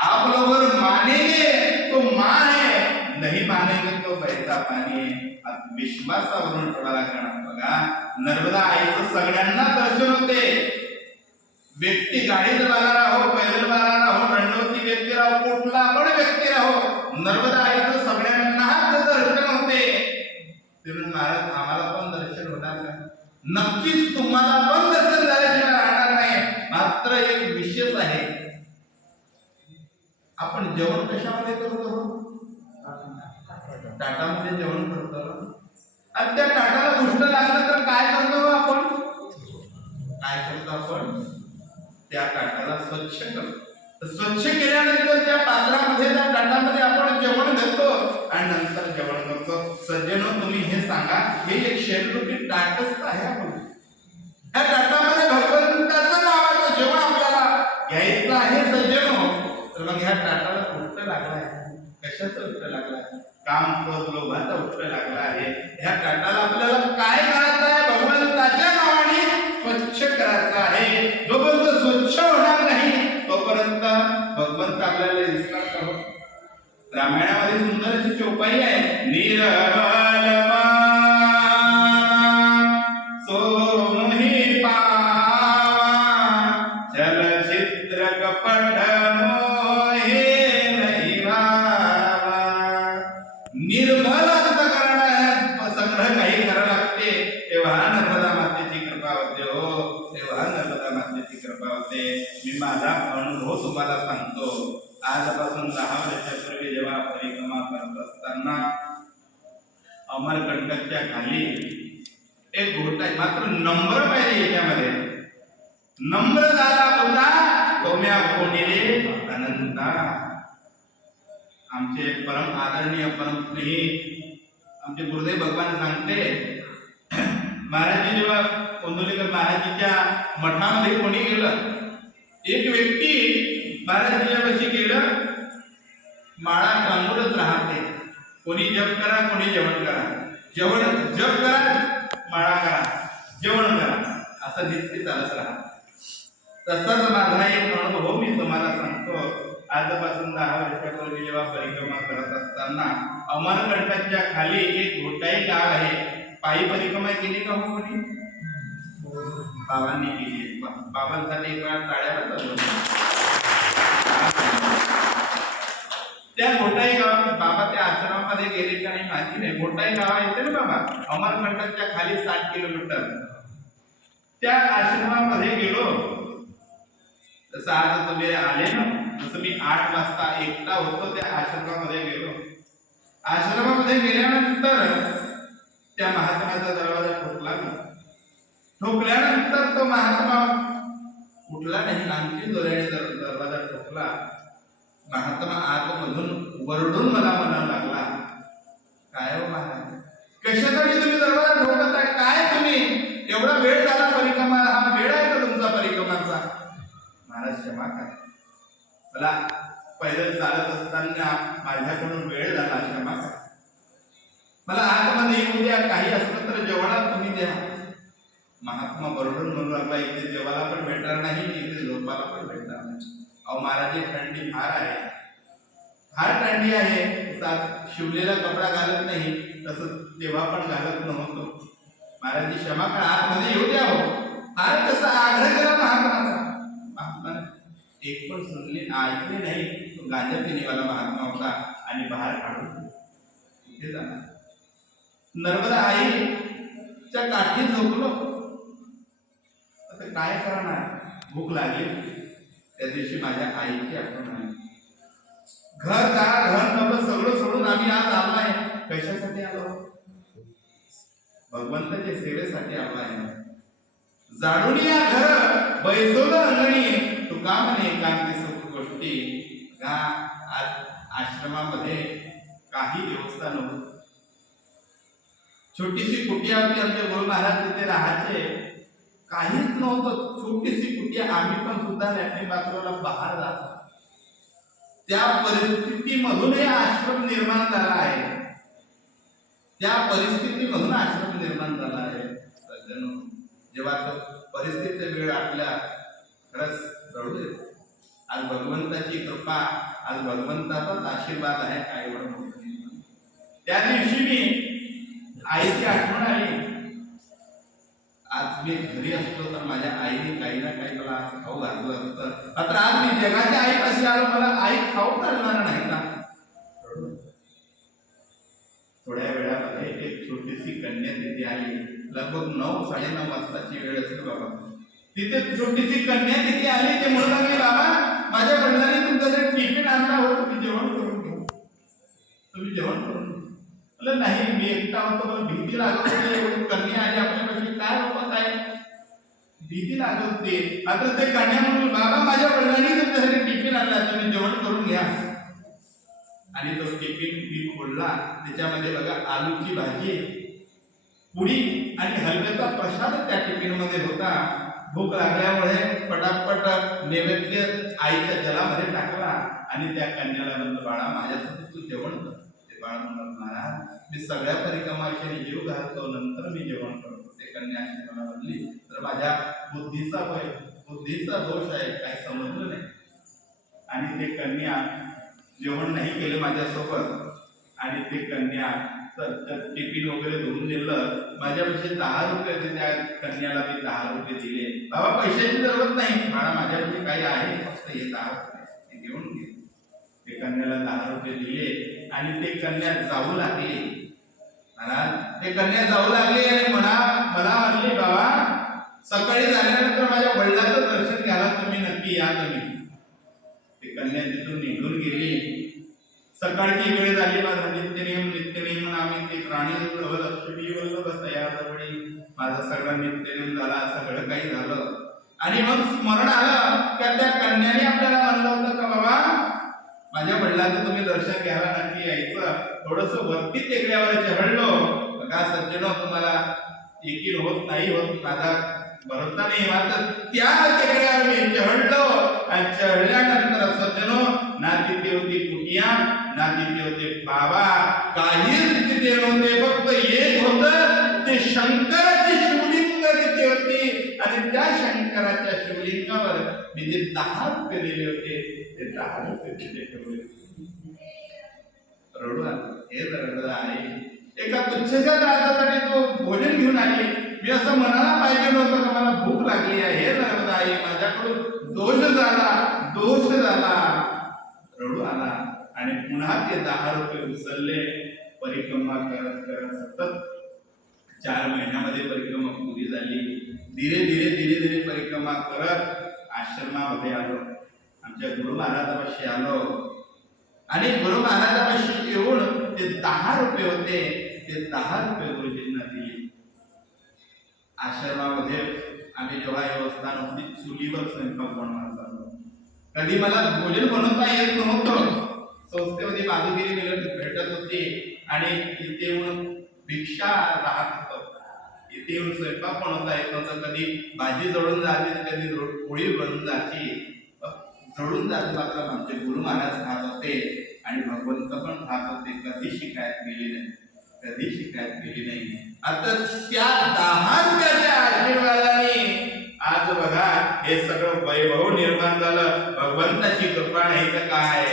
आप लोग मानेंगे तो माँ है, नहीं मानेंगे तो बहता पाणी है. विश्वासावरून ठेवा लागणार. बघा नर्मदा आईचं सगळ्यांना दर्शन होते. व्यक्ती गाडीत वाला राहो, पैदल वाला राहो, दंडवती व्यक्ती राहो, कुठला पण व्यक्ती राहो, नर्मदा आईचं सगळ्यांना दर्शन होते. म्हणून महाराज आम्हाला पण दर्शन होणार का? नक्कीच तुम्हाला पण दर्शन झाल्याशिवाय राहणार नाही. मात्र एक विशेष आहे, आपण जेवण कशामध्ये करतो? ताटामध्ये जेवण करतो. आणि त्या ताटाला उष्ट लागलं तर काय करतो आपण? काय करतो आपण? त्या ताटाला स्वच्छ करतो. स्वच्छ केल्यानंतर त्या पात्रामध्ये त्या ताटामध्ये आपण जेवण घेतो आणि नंतर जेवण करतो. सज्जनो तुम्ही हे सांगा, हे एक शरीररूपी ताटच आहे. आपण त्या ताटामध्ये भगवंताचं नावाचं जेवण आपल्याला घ्यायचं आहे सज्जनो. तर मग ह्या ताटाला उष्ट लागला आहे. कशाचं उष्ट लागला आहे? काम क्रोध लोभाचा उष्ट लागला आहे. ह्या ताटाला आपल्याला काय करायचं आहे? भगवंताच्या नावाने स्वच्छ करायचं आहे. जोपर्यंत स्वच्छ होणार नाही तोपर्यंत भगवंत आपल्याला दिसणार का? रामायणामध्ये सुंदर अशी चौपाई आहे. निर्मल सोमुही पावा चलचित्र कपट मोहे नहीं भावा. निर्मल अंतःकरण संग्रह काही करावं लागते, तेव्हा नर्मदा मातेची कृपा होते. हो, तेव्हा नर्मदा मातेची कृपा होते. मी माझा अनुभव तुम्हाला सांगतो. आजपासून 10 वर्षापूर्वी जेव्हा परिक्रमा करत असताना अमरकंटकच्या खाली एक घोटा, मात्र नम्र पाहिजे याच्यामध्ये. नम्र झाला होता गोम्या कोणीले अनंता. आमचे परम आदरणीय परम स्नेही आमचे गुरुदेव भगवान सांगते, महाराज जेव्हा कोंडोलीकर महाराजीच्या मठामध्ये कोणी गेलं, एक व्यक्ती महाराजांच्यापाशी गेलं, माळा टांगूनच राहते. कोणी जप करा, कोणी जेवण करा, जप करा, माळा करा, जेवण करा, असं नित्य चालत राहा. तसाच माझा एक अनुभव मी तुम्हाला सांगतो. आजपासून 10 वर्षापूर्वी जेव्हा परिक्रमा करत असताना अमरकंटकच्या खाली एक घोटाई गाव आहे. पायी परिक्रमा केली का हो कोणी? बाबांनी केली. बाबांसाठी एक वेळा टाळ्या वाजवा. त्या घोटाई गावात बाबा त्या आश्रमामध्ये गेले का नाही माहिती नाही. घोटाई गाव येते ना बाबा, अमरकंटकच्या खाली 60 किलोमीटर. त्या आश्रमामध्ये गेलो. जसं आज तुम्ही आले ना, जसं मी 8 वाजता एकटा होतो त्या आश्रमामध्ये गेलो. आश्रमामध्ये गेल्यानंतर त्या महात्म्याचा दरवाजा ठोकला. ठोकल्यानंतर तो महात्मा उठला नाही, आणखी जोराने दरवाजा ठोकला. महात्मा आतमधून वरडून मला म्हणायला लागला, काय हो महाराज, कशासाठी तुम्ही दरवाजा ठोकत आहे? काय तुम्ही एवढा वेळ झाला परिक्रमाला, हा वेळ आहे का तुमचा परिक्रमाचा? महाराज क्षमा करा, मला पैदल चालत असताना माझ्याकडून वेळ झाला, क्षमा करा. मला आतमध्ये येऊ द्या, काही असलं तर जेवणात तुम्ही द्या. महात्मा बरोबर म्हणू लागला, इथे जेवायला पण भेटणार नाही, इथे झोपायला पण भेटणार नाही. अहो महाराज, थंडी फार आहे, फार थंडी आहे. शिवलेला कपडा घालत नाही, तसं तेव्हा पण घालत नव्हतो. महाराज क्षमा करा, आतमध्ये येऊ द्या. हो फार तसा आग्रह केला महात्माचा. महात्माने एक पण सुनली ऐकली नाही. तो गांजा पिणेवाला महात्मा होता आणि बाहेर काढून कुठे जाणार? नर्मदा आईच्या काठी झोपलो. आता काय करणार? भूक लागली. त्या दिवशी माझ्या आईची आठवण आली. घर नवं सगळं सोडून आम्ही आज आलो आहे. कशासाठी आलो? भगवंताच्या सेवेसाठी आलो आहे. जाणून या घर बैसोलं अंगणी, तुका म्हणे एकांती सुख गोष्टी. आज आश्रमामध्ये काही व्यवस्था नव्हती. छोटीशी कुटिया होती. आमचे गुरु महाराज तिथे राहायचे. काहीच नव्हतं, छोटीशी कुटिया. आम्ही पण सुद्धा लॅट्रिन बाथरूमला बाहेर जातो. त्या परिस्थितीमधून हे आश्रम निर्माण झाला आहे. त्या परिस्थितीमधून आश्रम निर्माण झाला आहे. जेव्हा तो परिस्थितीचा वेळ आपल्या खरंच रडू येतो. आज भगवंताची कृपा, आज भगवंताचाच आशीर्वाद आहे. काय एवढं त्या दिवशी मी आईची आठवण आली. आज मी घरी असतो तर माझ्या आईने काही ना काही मला खाऊ घातलं असतं. मात्र आज मी जगाच्या आईपाशी आलो, मला आई खाऊ घालणार नाही का? थोड्या वेळामध्ये एक छोटीशी कन्या तिथे आली. लगभग 9-9:30 वाजताची वेळ असेल बाबा. तिथे छोटीशी कन्या तिथे आली. ते म्हणू लागली, बाबा माझ्या वडिलांनी तुमच्यासाठी टिफिन आणला हो, तुम्ही जेवण करून घ्या, तुम्ही जेवण करून घ्या. म्हटलं नाही, मी एकटा होतो, मला भीती लागत होती. एवढी कन्या आली आपल्यापाशी, काय बाबा काय भीती लागत होती. आता ते कन्या म्हणून, बाबा माझ्या वडिलांनी तुमच्यासाठी टिफिन आणला, तुम्ही जेवण करून घ्या. आणि तो टिफिन मी खोलला. त्याच्यामध्ये बघा आलूची भाजी, पुडी आणि हलव्याचा प्रसाद त्या टिफिन मध्ये होता. भूक लागल्यामुळे पटापट नैवेद्य आईच्या जलामध्ये टाकला आणि त्या कन्याला म्हणतो, बाळा माझ्यासाठी तू जेवण कर. ते बाळ म्हणत, महाराज मी सगळ्या परिक्रमाशी जीव घालतो, नंतर मी जेवण करतो. ते कन्या अशी मला म्हणली, तर माझ्या बुद्धीचा दोष आहे, काय समजलं नाही. आणि ते कन्या जेवण नाही केलं माझ्यासोबत. आणि ते कन्या टिफिन वगैरे धुवून दिलं. माझ्यापाशी 10 रुपये होते. त्या कन्याला मी 10 रुपये दिले. बाबा पैशाची जरूरत नाही, मला माझ्यापाशी काही आहे, फक्त हे 10 रुपये घेऊन घे. ते कन्याला 10 रुपये दिले आणि ते कन्या जाऊ लागली. ते कन्या जाऊ लागली आणि मला म्हणली, बाबा सकाळी झाल्यानंतर माझ्या वडिलांचं दर्शन घ्यायला तुम्ही नक्की या. तुम्ही ते कन्या तिथून निघून गेली. सकाळची वेळ झाली. माझा नित्यनेम आम्ही ते प्राणी लक्ष्मी वल्लभ तयाजवळी माझा सगळा नित्यनेम झाला, सगळं काही झालं. आणि मग स्मरण आलं की त्या कन्याने आपल्याला म्हणलं होतं का, बाबा माझ्या वडिलांचं तुम्ही दर्शन घ्यायला नक्की यायचं. थोडस वरती टेकड्यावर चढलो. बघा सज्जनो, तुम्हाला यकीन होत नाही होत, माझा भरोसा नाही. मात्र त्या टेकड्यावर मी चढलो आणि चढल्यानंतर सज्जनो, ना तिथे होती कुटिया, ना तिथे होते बाबा, काहीच तिथे नव्हते. फक्त एक होतं, ते शंकराची शिवलिंग तिथे होती. आणि त्या शंकराच्या शिवलिंगावर मी जे 10 रुपये दिले होते, ते 10 रुपये तिथे ठेवले. रडू आलं. हे रडलं आहे. एका तुच्छच्या दादासाठी तो भोजन घेऊन आली. मी असं म्हणायला पाहिजे नव्हतं का मला भूक लागली आहे. हे रडत आहे, माझ्याकडून दोष झाला. रडू आला आणि पुन्हा ते 10 रुपये उचलले. परिक्रमा करत सतत 4 महिन्यामध्ये परिक्रमा पुरी झाली. धीरे परिक्रमा करत आश्रमामध्ये आलो. आमच्या गुरु महाराजापाशी आलो आणि गुरु महाराजापाशी येऊन ते 10 रुपये होते, ते 10 रुपये गुरुजींना दिले. आश्रमामध्ये आम्ही जेव्हा व्यवस्था नव्हती, चुलीवर स्वयंपाक बनवायला चाललो. कधी मला भोजन बनवता येत नव्हतं. संस्थेमध्ये माधुगिरी भेटत होती आणि इथे येऊन भिक्षा राहत होतं. इथे येऊन स्वयंपाक बनवता येत नव्हतं. कधी भाजी जळून जाते, कधी पोळी बनून जळून जाते. मात्र आमचे गुरु महाराज खात होते आणि भगवंत पण खात होते. कधी शिकायत गेली नाही. आता त्या 10 रुपयाच्या आशीर्वादाने आज बघा हे सगळं वैभव निर्माण झालं. भगवंताची कृपा नाही तर काय,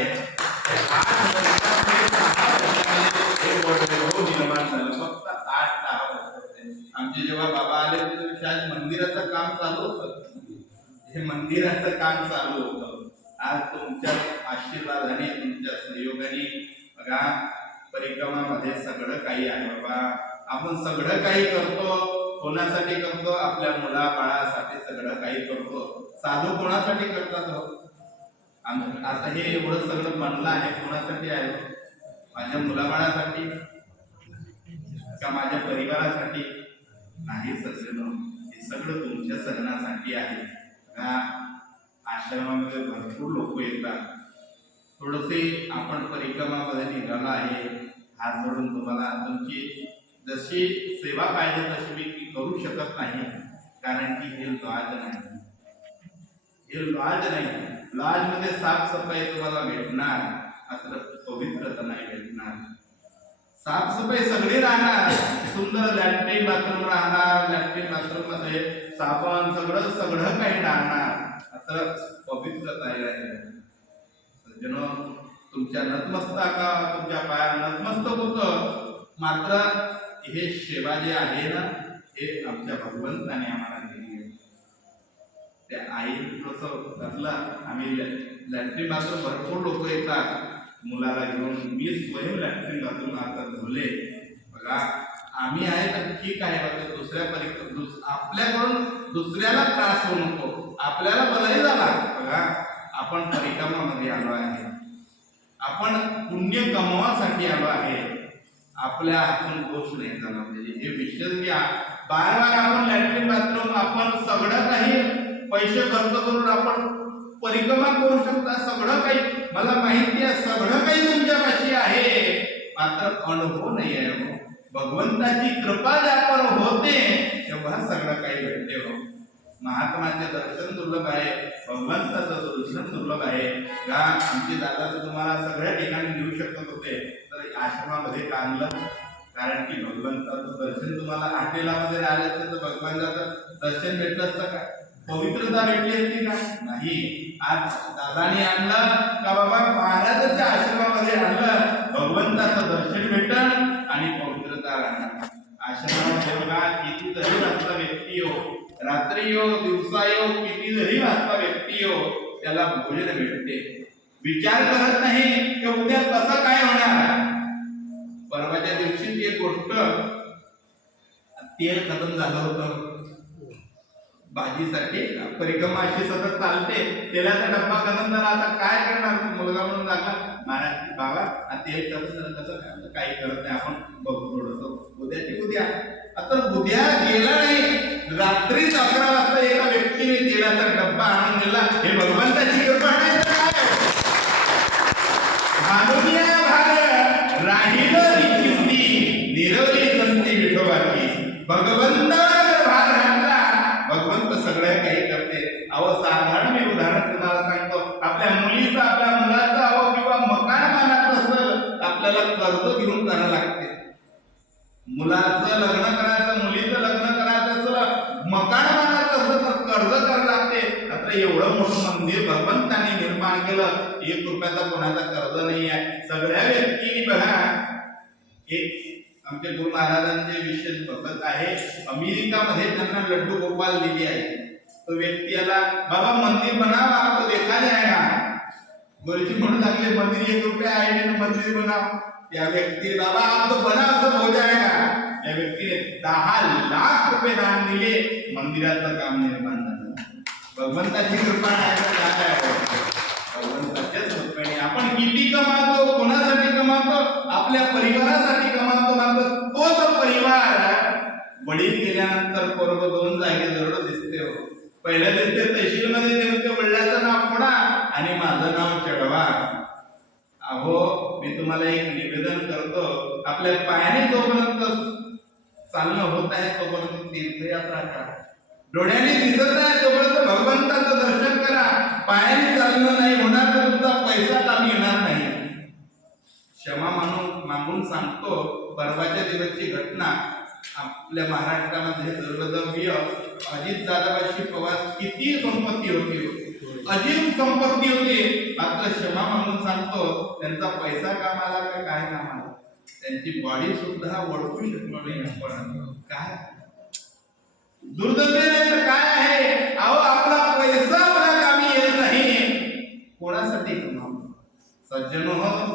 वैभव निर्माण झालं. फक्त 8-10 वर्ष. आमचे जेव्हा बाबा आले शाळेत मंदिराचं काम चालू होतं. हे मंदिराचं काम चालू होतं. आज तुमच्या आशीर्वादाने, तुमच्या सहयोगाने बघा परिक्रमामध्ये सगळं काही आहे. बाबा आपण सगळं काही करतो. कोणासाठी करतो? आपल्या मुला बाळासाठी सगळं काही करतो. साधू कोणासाठी करतात हो? आता हे एवढं सगळं बनलं आहे, कोणासाठी आहे? माझ्या मुलाबाळासाठी का माझ्या परिवारासाठी? नाही सज्जनो, हे सगळं तुमच्या सगळ्यांसाठी आहे. आश्रमामध्ये भरपूर लोक येतात. थोडसे आपण परिक्रमामध्ये निघाला आहे. हात जोडून तुम्हाला तुमची जशी सेवा पाहिजे तशी मी करू शकत नाही, कारण की हे लॉज नाही. लॉज मध्ये साफसफाई तुम्हाला भेटणार, मात्र पवित्रता नाही भेटणार. साफसफाई सगळी राहणार, सुंदर लॅट्रिन बाथरूम राहणार, लॅट्रिन बाथरूम मध्ये साबण सगळं काही राहणार, अत्र पवित्रता आहे. सज्जनो, तुमच्या नतमस्तका तुमच्या पाया नतमस्तक होतं, मात्र हे सेवा जे आहे ना, हे आमच्या भगवंताने आम्हाला दिली आहे. त्या आई कसं घातलं, आम्ही लॅट्रिन बाथरूम भरपूर लोक येतात मुलाला घेऊन, मी स्वयं लॅट्रिन बाथरूम आता धुले. बघा, आम्ही आहे तर ठीक आहे, बघा दुसऱ्या आपल्याकडून दुसऱ्याला त्रास होऊ नको, आपल्याला बरंही झाला. बघा, आपण परिक्रमामध्ये आलो आहे, आपण पुण्य कमवासाठी आलो आहे, आपल्या हातून दोष नाही झाला पाहिजे. हे विशेष घ्या. बार आपण लॅट्रिन बाथरूम आपण सगळं काही पैसे खर्च करून आपण परिक्रमा करू शकता, सगळं काही मला माहिती आहे, सगळं काही तुमच्यापाशी आहे, मात्र अनुभव नाही आहे. भगवंताची कृपा ज्यावर होते तेव्हा सगळं काही भेटते. हो, महात्माचे दर्शन दुर्लभ आहे, भगवंताचं दर्शन दुर्लभ आहे. का आमचे दादा तुम्हाला सगळ्या ठिकाणी देऊ शकत होते, तर आश्रमामध्ये का आणलं? कारण की भगवंताचं दर्शन तुम्हाला हॉटेलामध्ये राहिले असते तर भगवंताचं दर्शन भेटलं असतं का? पवित्रता भेटली असती का? नाही. आज दादानी आणलं का बाबा महाराजांच्या आश्रमामध्ये आणलं, भगवंताचं दर्शन भेटन आणि पवित्रता राहणार. आश्रमामध्ये बघा, किती जरी वाचता व्यक्ती हो, रात्री हो दिवसा हो, किती जरी वाचता व्यक्ती हो, त्याला भोजन भेटते. विचार करत नाही की उद्या कसं काय होणार. परवाच्या दिवशी एक गोष्ट, तेल खतम झालं होतं भाजीसाठी, परिक्रमा अशी सतत चालते, तेलाचा डब्बा खतम झाला, आता काय करणार? मुलगा म्हणून लागला, महाराज बाबा तेल कसं काही करत नाही, आपण बघू थोडस उद्याची उद्या. आता उद्या गेला नाही, रात्री 11 वाजता एका व्यक्तीने तेलाचा डब्बा आणून दिला. हे भगवंताची कृपा नाही तर काय? निरवली संती विठोबाची, भगवंतावर भार घातला, भगवंत सगळं काही करते. अहो, साधारण मी उदाहरण तुम्हाला सांगतो, आपल्या मुलीचं आपल्या मुलाचं अहो किंवा मकान बांधायचं असेल, आपल्याला कर्ज घेऊन करावं लागते. मुलाचं लग्न करायचं, मुलीचं लग्न करायचं असेल, मकान बांधायचं असेल तर कर्ज करावं लागते. आता एवढं मोठं मंदिर भगवंताने निर्माण केलं, 1 रुपयाचा कोणाचा कर्ज नाही आहे. सगळ्या व्यक्तींनी बघा, एक आमचे गुरु महाराजांचे विशेष भक्त आहे, अमेरिकामध्ये त्यांना लड्डू गोपाल दिली आहे. तो व्यक्ती आला, बाबा मंदिर बनाव, आपको देखा जाएगा. गुरुजी म्हणून लागले, मंदिर 1 रुपया आहे, मंदिर बनाव. त्या व्यक्ती, बाबा आप तो बना सब हो जाएगा. त्या व्यक्तीने 10 लाख रुपये दान दिले, मंदिराचं काम निर्माण झालं. भगवंताची कृपा आहे. भगवंताच्याच कृपेने आपण किती कमावतो, कोणासाठी कमावतो? आपल्या परिवारासाठी कमावतो. मात्र तोच परिवार वडील गेल्यानंतर पोरग 2 जागे जवळ दिसते. हो, पहिल्या दिसते तहसील मध्ये नेमके वडिलाचं नाव फोडा आणि माझं नाव चढवा. अहो, मी तुम्हाला एक निवेदन करतो, आपल्या पायाने जोपर्यंत चालणं होत आहे तोपर्यंत तीर्थयात्रा करा. डोळ्याने दिसत नाही तोपर्यंत भगवंताचं दर्शन करा. पायाने चालणं नाही होणार तर तुमचा पैसा कामी येणार नाही. क्षमा मागून सांगतो, परवाच्या दिवसची घटना, आपल्या महाराष्ट्रामध्ये सर्वजमीय अजितदादाबाशी पवार किती संपत्ती होती, अजीब संपत्ती होती, मात्र क्षमा मागून सांगतो, त्यांचा पैसा कामाला का काय कामाला, त्यांची बॉडी सुद्धा ओळखू शकलो नाही आपण. काय दुर्दैव काय आहे? अहो, आपला पैसा आपल्या कामी येत नाही. कोणासाठी कमावतो? सज्जनो,